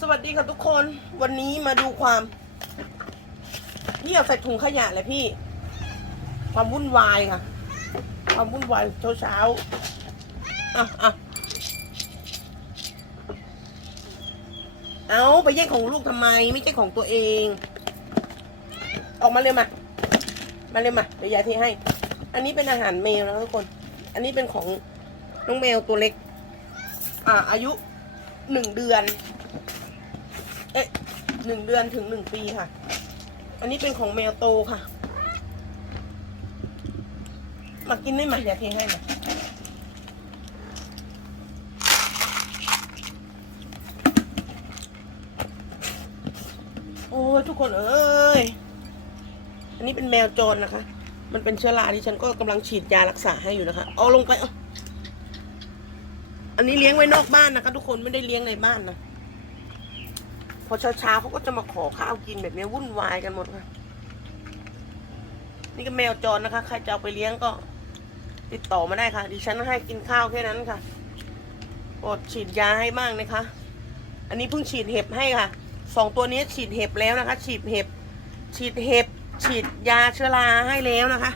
สวัสดีค่ะทุกคนวันนี้มาดูความพี่เอาใส่ถุงขยะเลยพี่ ความวุ่นวายค่ะ ความวุ่นวายเช้าเช้าอะอะเอาไปแย่งของลูกทำไม ไม่ใช่ของตัวเอง ออกมาเร็วมา มาเร็วมาเดี๋ยวยายเทให้ อันนี้เป็นอาหารแมวนะทุกคน อันนี้เป็นของน้องแมวตัวเล็ก อ่าอายุ หนึ่งเดือน เอ๊ะหนึ่งเดือนถึงหนึ่งปีค่ะ อันนี้เป็นของแมวโตค่ะ มากินได้ไหมเดี๋ยวเทให้นะโอ้ยทุกคนเอ้ย อันนี้เป็นแมวจรนะคะ มันเป็นเชื้อราที่ฉันก็กำลังฉีดยารักษาให้อยู่นะคะ เอาลงไปเอา อันนี้เลี้ยงไว้นอกบ้านนะคะทุกคนไม่ได้เลี้ยงในบ้านนะ พอเช้าๆเขาก็จะมาขอข้าวกินแบบนี้วุ่นวายกันหมดค่ะ นี่ก็แมวจรนะคะ ใครจะเอาไปเลี้ยงก็ ติดต่อมาได้ค่ะ ดิฉันให้กินข้าวแค่นั้นค่ะกดฉีดยาให้บ้างนะคะ อันนี้เพิ่งฉีดเห็บให้ค่ะ สองตัวนี้ฉีดเห็บแล้วนะคะ ฉีดเห็บ ฉีดเห็บ ฉีดยาเชื้อราให้แล้วนะคะ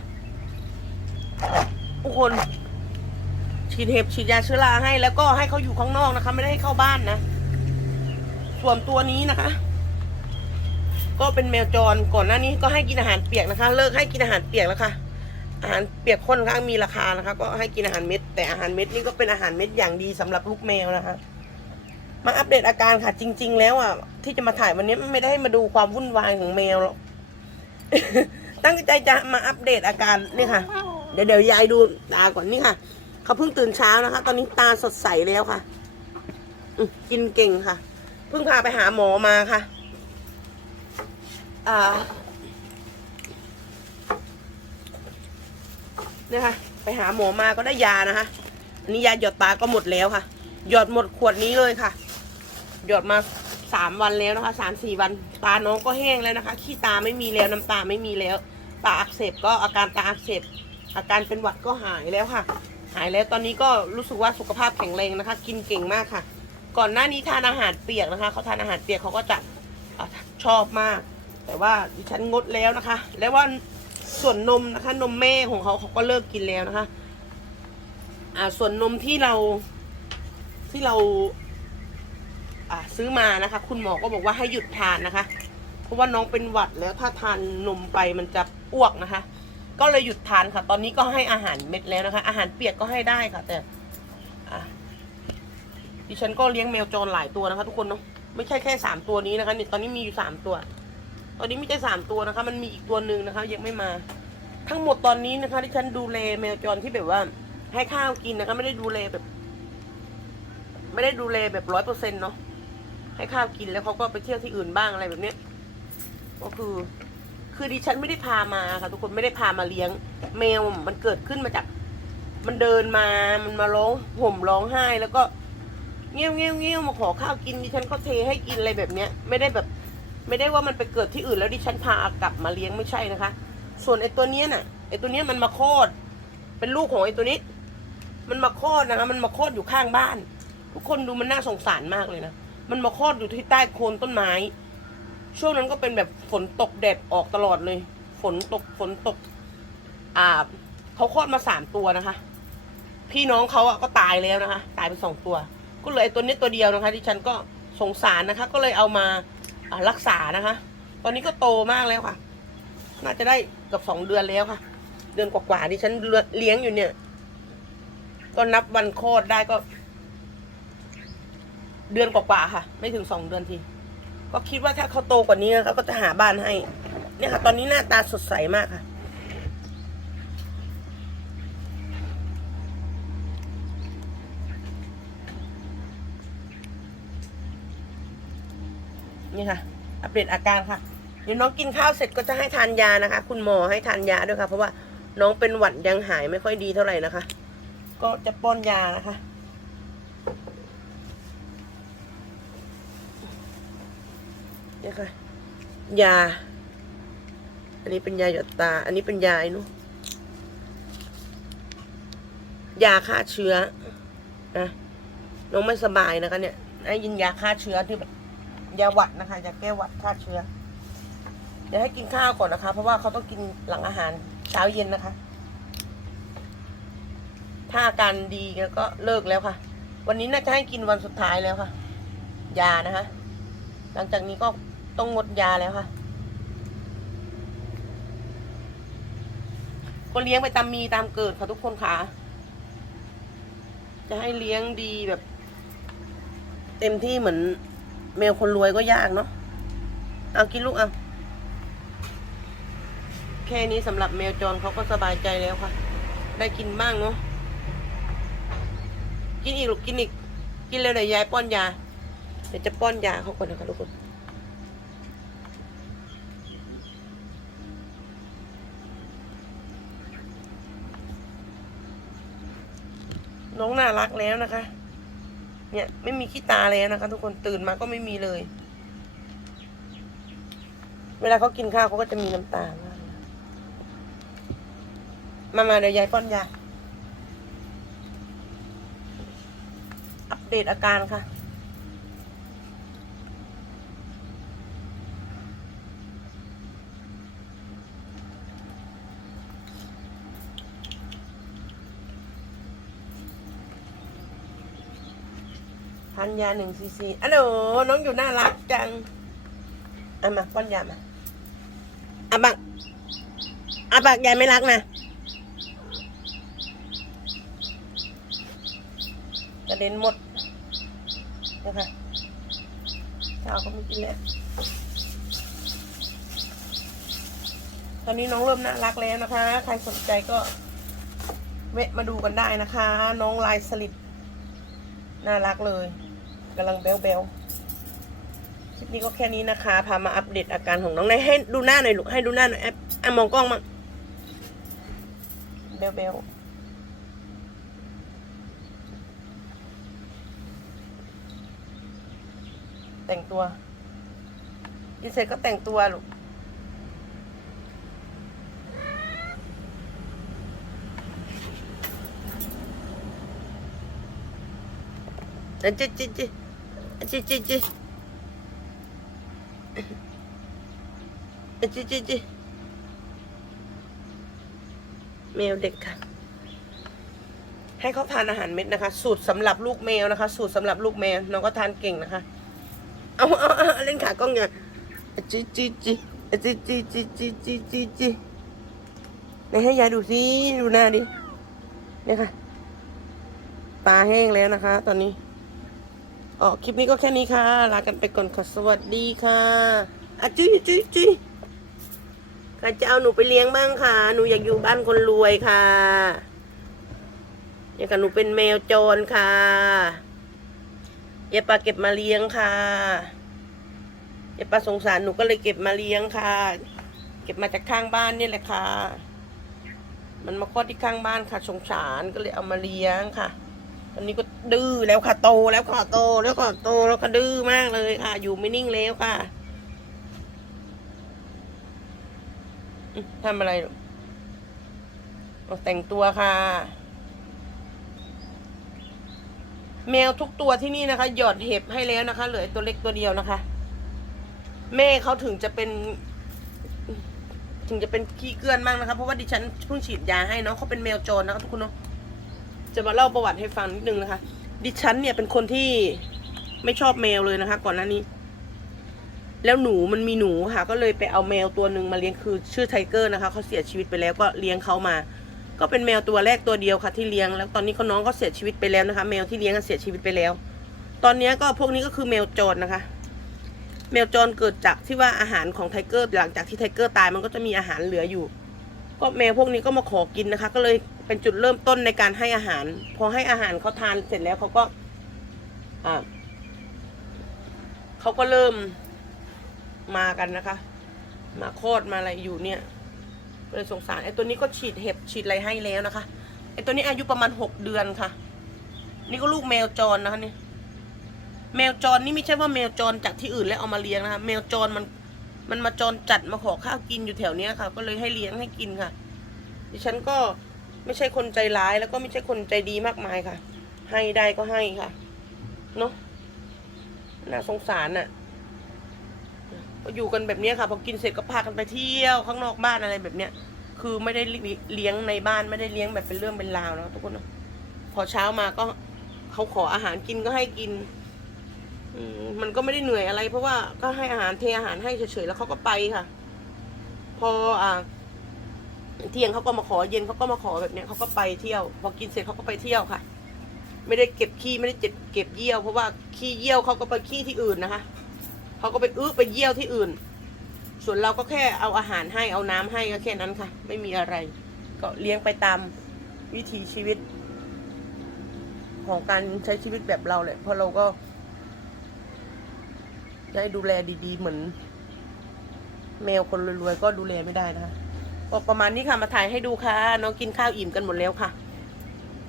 ทุกคน ฉีดเห็บฉีดยาเชื้อราให้ แล้วก็ให้เขาอยู่ข้างนอกนะคะ ไม่ได้ให้เข้าบ้านนะ ส่วนตัวนี้นะคะ ก็เป็นแมวจรก่อนหน้านี้ก็ให้กินอาหารเปียกนะคะ เลิกให้กินอาหารเปียกแล้วค่ะ อาหารเปียกค่อนข้างมีราคานะคะ ก็ให้กินอาหารเม็ด แต่อาหารเม็ดนี่ก็เป็นอาหารเม็ดอย่างดีสำหรับลูกแมวนะคะ มาอัปเดตอาการค่ะ จริง ๆ แล้วอะที่จะมาถ่ายวันนี้ไม่ได้ให้มาดูความวุ่นวายของแมวหรอกตั้งใจจะมาอัปเดตอาการนี่ค่ะ เดี๋ยวเดี๋ยวยายดูตาก่อนนี่ค่ะ เขาเพิ่งตื่นเช้านะคะ ตอนนี้ตาสดใสแล้วค่ะกินเก่งค่ะ เพิ่งพาไปหาหมอมาค่ะเนี่ยค่ะ ไปหาหมอมาก็ได้ยานะคะ อันนี้ยาหยดตาก็หมดแล้วค่ะ หยดหมดขวดนี้เลยค่ะ หยดมาสามวันแล้วนะคะสามสี่วัน ตาน้องก็แห้งแล้วนะคะ ขี้ตาไม่มีแล้วน้ำตาไม่มีแล้ว ตาอักเสบก็อาการตาอักเสบอาการเป็นหวัดก็หายแล้วค่ะ หายแล้วตอนนี้ก็รู้สึกว่าสุขภาพแข็งแรงนะคะ กินเก่งมากค่ะ ก่อนหน้านี้ทานอาหารเปียกนะคะเขาทานอาหารเปียกเขาก็จะอชอบมาก แต่ว่าดิฉันงดแล้วนะคะ แล้วว่าส่วนนมนะคะ นมแม่ของเขาเขาก็เลิกกินแล้วนะคะ อ่าส่วนนมที่เราที่เราอ่าซื้อมานะคะ คุณหมอก็บอกว่าให้หยุดทานนะคะ เพราะว่าน้องเป็นหวัดแล้วถ้าทานนมไปมันจะอ้วกนะคะ ก็เลยหยุดทานค่ะ ตอนนี้ก็ให้อาหารเม็ดแล้วนะคะ อาหารเปียกก็ให้ได้ค่ะ แต่อะดิฉันก็เลี้ยงแมวจรหลายตัวนะคะ ทุกคนเนาะไม่ใช่แค่สามตัวนี้นะคะนี่ตอนนี้มีอยู่สามตัว ตอนนี้มีแค่สามตัวนะคะ มันมีอีกตัวหนึ่งนะคะ ยังไม่มา ทั้งหมดตอนนี้นะคะที่ฉันดูแลแมวจรที่แบบว่า ให้ข้าวกินนะคะ ไม่ได้ดูแลแบบ ไม่ได้ดูแลแบบร้อยเปอร์เซ็นต์เนาะให้ข้าวกินแล้วเขาก็ไปเที่ยวที่อื่นบ้างอะไรแบบเนี้ยก็คือ คือดิฉันไม่ได้พามาค่ะทุกคนไม่ได้พามาเลี้ยง แมวมันเกิดขึ้นมาจาก มันเดินมามันมาร้องห่มร้องไห้ แล้วก็เงี้ยวเงี้ยวเงี้ยวมาขอข้าวกินดิฉันก็เทให้กินอะไรแบบเนี้ย ไม่ได้แบบ ไม่ได้ว่ามันไปเกิดที่อื่นแล้วดิฉันพากลับมาเลี้ยงไม่ใช่นะคะ ส่วนไอ้ตัวเนี้ยน่ะไอ้ตัวเนี้ยมันมาคลอด เป็นลูกของไอ้ตัวนี้ มันมาคลอดนะคะมันมาคลอดอยู่ข้างบ้าน ทุกคนดูมันน่าสงสารมากเลยนะมันมาคลอดอยู่ที่ใต้โคนต้นไม้ ช่วงนั้นก็เป็นแบบฝนตกแดดออกตลอดเลย ฝนตกฝนตก อ่าเขาคลอดมาสามตัวนะคะ พี่น้องเขาอะก็ตายแล้วนะคะ ตายไปสองตัว ก็เลยตัวนี้ตัวเดียวนะคะที่ฉันก็สงสารนะคะ ก็เลยเอามาอ่ารักษานะคะ ตอนนี้ก็โตมากแล้วค่ะ น่าจะได้เกือบสองเดือนแล้วค่ะ เดือนกว่าๆที่ฉันเลี้ยงอยู่เนี่ย ก็นับวันคลอดได้ก็ เดือนกว่าๆค่ะ ไม่ถึงสองเดือนที ก็คิดว่าถ้าเขาโตกว่านี้เขาก็จะหาบ้านให้ เนี่ยค่ะ ตอนนี้หน้าตาสดใสมากค่ะ นี่ค่ะ อัปเดตอาการค่ะเดี๋ยวน้องกินข้าวเสร็จก็จะให้ทานยานะคะ คุณหมอให้ทานยาด้วยค่ะ เพราะว่าน้องเป็นหวัดยังหายไม่ค่อยดีเท่าไหร่นะคะ ก็จะป้อนยานะคะ ค่ะยา อันนี้เป็นยาหยดตา อันนี้เป็นยาไอ้นู้นยาฆ่าเชื้อนะน้องไม่สบายนะคะ เนี่ยให้ยินยาฆ่าเชื้อที่แบบยาหวัดนะคะยาแก้หวัดฆ่าเชื้อเดี๋ยวให้กินข้าวก่อนนะคะ เพราะว่าเขาต้องกินหลังอาหารเช้าเย็นนะคะ ถ้าอาการดีแล้วก็เลิกแล้วค่ะ วันนี้น่าจะให้กินวันสุดท้ายแล้วค่ะ ยานะคะ หลังจากนี้ก็ ต้องงดยาแล้วค่ะ ก็เลี้ยงไปตามมีตามเกิดค่ะทุกคนค่ะ จะให้เลี้ยงดีแบบ เต็มที่เหมือนแมวคนรวยก็ยากเนาะ เอากินลูกเอาแค่นี้สำหรับแมวจรเขาก็สบายใจแล้วค่ะ ได้กินบ้างเนาะ กินอีกลูกกินอีก กินเร็วเดี๋ยวยายป้อนยา เดี๋ยวจะป้อนยาเขาก่อนนะคะทุกคน น้องน่ารักแล้วนะคะ เนี่ยไม่มีขี้ตาแล้วนะคะ ทุกคนตื่นมาก็ไม่มีเลย เวลาเขากินข้าวเขาก็จะมีน้ำตาบ้างนะมามาเดี๋ยวยายป้อนยาอัปเดตอาการค่ะ ทานยาหนึ่งซีซีอัลโหลน้องอยู่น่ารักจังอามาป้อนยามาอาบักอาบักยายไม่รักนะกระเด็นหมดนะคะข้าวก็ไม่กินแล้วตอนนี้น้องเริ่มน่ารักแล้วนะคะ ใครสนใจก็เวะมาดูกันได้นะคะ น้องลายสลิดน่ารักเลย กำลังเบลเบลคลิปนี้ก็แค่นี้นะคะ พามาอัปเดตอาการของน้องนายให้ดูหน้าหน่อยลูกให้ดูหน้าหน่อยแอบอะมองกล้องมาเบลเบลแต่งตัวกินเสร็จก็แต่งตัวลูกจิจิจิ จิจิจิจิจิจิแมวเด็กค่ะ ให้เขาทานอาหารเม็ดนะคะ สูตรสำหรับลูกแมวนะคะ สูตรสำหรับลูกแมวน้องก็ทานเก่งนะคะ เอาเอาเล่นขากล้องอย่างอะจิจิจิจิจิจิจิจิจิจิไหนให้ยายดูสิดูหน้าดิเนี่ยค่ะ ตาแห้งแล้วนะคะ ตอนนี้ อ๋อคลิปนี้ก็แค่นี้ค่ะ ลากันไปก่อนค่ะสวัสดีค่ะอะจุ้ยจุ้ยจุ้ยใครจะเอาหนูไปเลี้ยงบ้างค่ะ หนูอยากอยู่บ้านคนรวยค่ะอยากกับหนูเป็นแมวจรค่ะอย่าปลาเก็บมาเลี้ยงค่ะอย่าปลาสงสารหนูก็เลยเก็บมาเลี้ยงค่ะ เก็บมาจากข้างบ้านนี่แหละค่ะ มันมาคลอดที่ข้างบ้านค่ะ สงสารก็เลยเอามาเลี้ยงค่ะ ตอนนี้ก็ดื้อแล้วค่ะโตแล้วค่ะโตแล้วค่ะโตแล้วค่ะดื้อมากเลยค่ะ อยู่ไม่นิ่งแล้วค่ะทำอะไรลูกเอาแต่งตัวค่ะ แมวทุกตัวที่นี่นะคะ หยอดเห็บให้แล้วนะคะ เหลือตัวเล็กตัวเดียวนะคะ แม่เขาถึงจะเป็น ถึงจะเป็นขี้เกลื่อนมากนะคะ เพราะว่าดิฉันเพิ่งฉีดยาให้เนาะเขาเป็นแมวจรนะคะทุกคนเนาะ จะมาเล่าประวัติให้ฟังนิดนึงนะคะ ดิฉันเนี่ยเป็นคนที่ไม่ชอบแมวเลยนะคะ ก่อนหน้านี้ แล้วหนูมันมีหนูค่ะ ก็เลยไปเอาแมวตัวหนึ่งมาเลี้ยงคือชื่อไทเกอร์นะคะเขาเสียชีวิตไปแล้วก็เลี้ยงเขามา ก็เป็นแมวตัวแรกตัวเดียวค่ะ ที่เลี้ยงแล้วตอนนี้เขาน้องก็เสียชีวิตไปแล้วนะคะ แมวที่เลี้ยงก็เสียชีวิตไปแล้ว ตอนนี้ก็พวกนี้ก็คือแมวจรนะคะ แมวจรเกิดจากที่ว่าอาหารของไทเกอร์หลังจากที่ไทเกอร์ตายมันก็จะมีอาหารเหลืออยู่ก็แมวพวกนี้ก็มาขอกินนะคะ ก็เลย เป็นจุดเริ่มต้นในการให้อาหาร พอให้อาหารเขาทานเสร็จแล้วเขาก็อ่าเขาก็เริ่มมากันนะคะ มาโคลอดมาอะไรอยู่เนี่ยก็เลยสงสารไอ้ตัวนี้ก็ฉีดเห็บฉีดอะไรให้แล้วนะคะไอ้ตัวนี้อายุประมาณหกเดือนค่ะ นี่ก็ลูกแมวจรนะคะนี่แมวจรนี่ไม่ใช่ว่าแมวจรจากที่อื่นแล้วเอามาเลี้ยงนะคะแมวจรมันมันมาจรจัดมาขอข้าวกินอยู่แถวเนี้ยค่ะ ก็เลยให้เลี้ยงให้กินค่ะ ดิฉันก็ ไม่ใช่คนใจร้ายแล้วก็ไม่ใช่คนใจดีมากมายค่ะ ให้ได้ก็ให้ค่ะ เนาะน่าสงสารน่ะก็อยู่กันแบบนี้ค่ะพอกินเสร็จก็พากันไปเที่ยวข้างนอกบ้านอะไรแบบเนี้ย คือไม่ได้เลี้ยงในบ้านไม่ได้เลี้ยงแบบเป็นเรื่องเป็นราวนะทุกคนนะพอเช้ามาก็เขาขออาหารกินก็ให้กินมมันก็ไม่ได้เหนื่อยอะไร เพราะว่าก็ให้อาหารเทอาหารให้เฉยๆแล้วเขาก็ไปค่ะ พออ่า เที่ยงเขาก็มาขอเย็นเขาก็มาขอแบบเนี้ยเขาก็ไปเที่ยว พอกินเสร็จเขาก็ไปเที่ยวค่ะ ไม่ได้เก็บขี้ไม่ได้เจ็บเก็บเยี่ยว เพราะว่าขี้เยี่ยวเขาก็ไปขี้ที่อื่นนะคะเขาก็ไปอื้อไปเยี่ยวที่อื่น ส่วนเราก็แค่เอาอาหารให้เอาน้ำให้ก็แค่นั้นค่ะ ไม่มีอะไร ก็เลี้ยงไปตามวิถีชีวิต ของการใช้ชีวิตแบบเราแหละเพราะเราก็จะให้ดูแลดี ๆ เหมือน แมวคนรวยๆก็ดูแลไม่ได้นะคะ ก็ประมาณนี้ค่ะมาถ่ายให้ดูค่ะ น้องกินข้าวอิ่มกันหมดแล้วค่ะ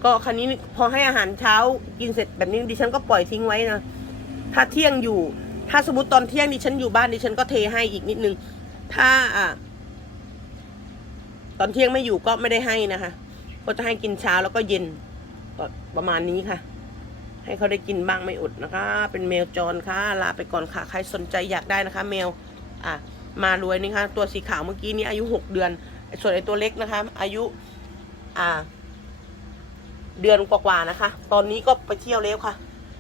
ก็คราวนี้พอให้อาหารเช้ากินเสร็จแบบนี้ดิฉันก็ปล่อยทิ้งไว้นะถ้าเที่ยงอยู่ ถ้าสมมติตอนเที่ยงดิฉันอยู่บ้านดิฉันก็เทให้อีกนิดนึง ถ้าอะตอนเที่ยงไม่อยู่ก็ไม่ได้ให้นะคะ ก็จะให้กินเช้าแล้วก็เย็นก็ประมาณนี้ค่ะ ให้เขาได้กินบ้างไม่อดนะคะ เป็นแมวจรค่ะ ลาไปก่อนค่ะ ใครสนใจอยากได้นะคะ แมว อะ มารวยนี่ค่ะ ตัวสีขาวเมื่อกี้นี้อายุหกเดือน ส่วนไอตัวเล็กนะคะ อายุ อ่า เดือนกว่าๆนะคะ ตอนนี้ก็ไปเที่ยวแล้วค่ะ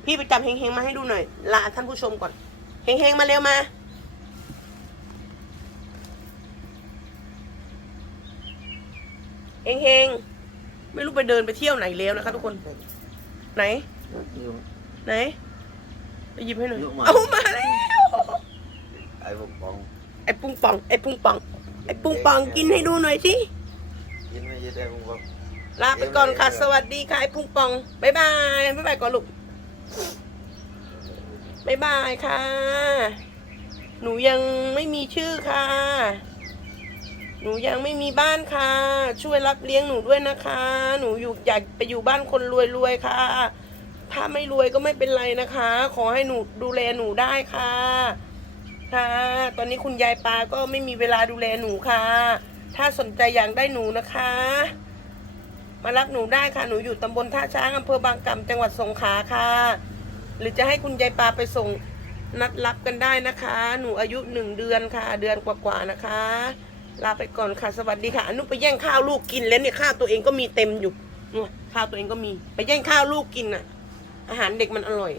พี่ไปจำเฮงๆมาให้ดูหน่อยลาท่านผู้ชมก่อนเฮงๆมาเร็วมาเฮงๆไม่รู้ไปเดินไปเที่ยวไหนแล้วนะคะ ทุกคนไหน ไหนไปหยิบให้หน่อยยกมาเอามาแล้วไอ้พวกปองไอ้ปุ้งปองไอ้ปุ้งปอง ไอ้ปุ้งปองกินให้ดูหน่อยสิกินไม่ได้พวกปองลาไปก่อนค่ะ สวัสดีค่ะไอ้ปุ้งปองบ๊ายบายบ๊ายบายก่อนลูกบ๊ายบายค่ะ หนูยังไม่มีชื่อค่ะ หนูยังไม่มีบ้านค่ะ ช่วยรับเลี้ยงหนูด้วยนะคะ หนูอยู่อยากไปอยู่บ้านคนรวยๆค่ะ ถ้าไม่รวยก็ไม่เป็นไรนะคะ ขอให้หนูดูแลหนูได้ค่ะ ค่ะ ตอนนี้คุณยายปาก็ไม่มีเวลาดูแลหนูค่ะ ถ้าสนใจอยากได้หนูนะคะ มารับหนูได้ค่ะ หนูอยู่ตำบลท่าช้างอำเภอบางกำจังหวัดสงขลาค่ะ หรือจะให้คุณยายปาไปส่งนัดรับกันได้นะคะ หนูอายุหนึ่งเดือนค่ะ เดือนกว่าๆนะคะ ลาไปก่อนค่ะ สวัสดีค่ะ อนุไปแย่งข้าวลูกกินแล้วเนี่ยข้าวตัวเองก็มีเต็มอยู่ข้าวตัวเองก็มี ไปแย่งข้าวลูกกินอะ อาหารเด็กมันอร่อย